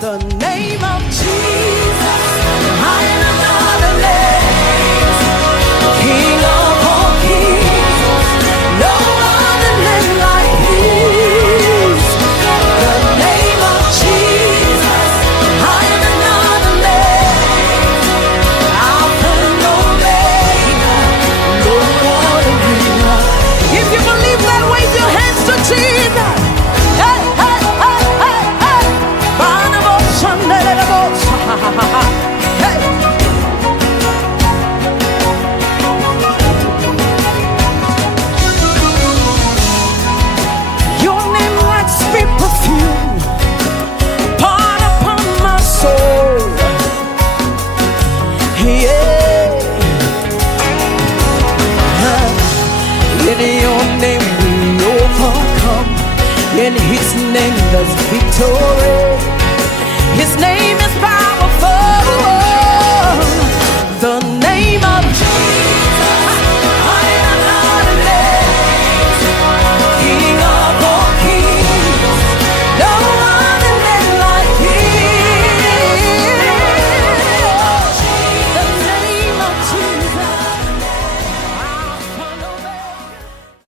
the name of Jesus, higher than other names, King of all kings, no other name like His. The name of Jesus, higher than other names, Alpha and Omega, no other name. If you believe that, wave your hands to Jesus. Hey, hey, hey, hey, hey. Hey. Your name like sweet perfume, poured upon my soul. Yeah. In your name we overcome. In His name there's victory. His name is power.